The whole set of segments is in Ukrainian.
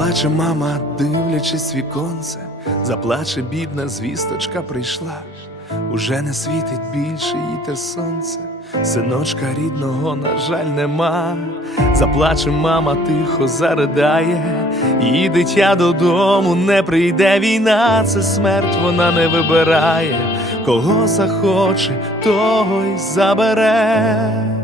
Заплаче мама, дивлячись віконце, заплаче бідна звісточка прийшла. Уже не світить більше їй те сонце, синочка рідного, на жаль, нема. Заплаче мама, тихо заридає, її дитя додому не прийде війна, це смерть вона не вибирає, кого захоче, того й забере.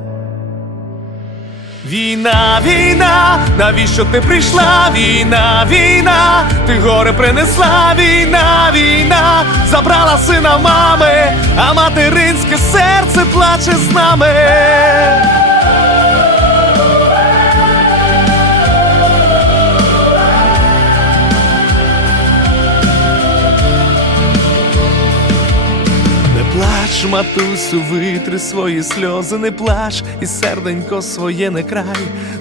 Війна, війна, навіщо ти прийшла? Війна, війна, ти горе принесла, війна, війна, забрала сина мами, а материнське серце плаче з нами. Плач, матусю, витри свої сльози, не плач, і серденько своє не край.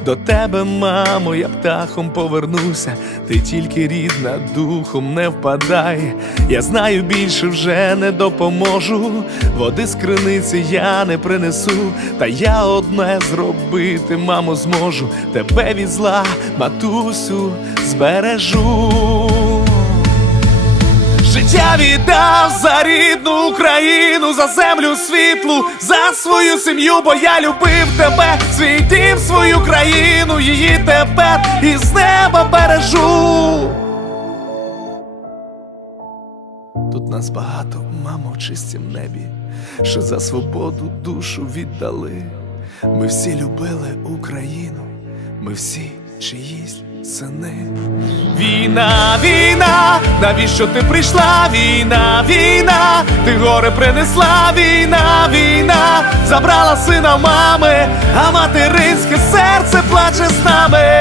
До тебе, мамо, я птахом повернуся, ти тільки рідна, духом не впадай. Я знаю, більше вже не допоможу. Води з криниці я не принесу, та я одне зробити, мамо, зможу. Тебе від зла, матусю, збережу. Життя віддав за рідну Україну, за землю світлу, за свою сім'ю, бо я любив тебе, свій дім, свою країну, її тепер із неба бережу. Тут нас багато, мамо, в чистім небі, що за свободу душу віддали. Ми всі любили Україну, ми всі чиїсь сини. Війна, війна, навіщо ти прийшла? Війна, війна, ти горе принесла, війна, війна, забрала сина мами, а материнське серце плаче з нами.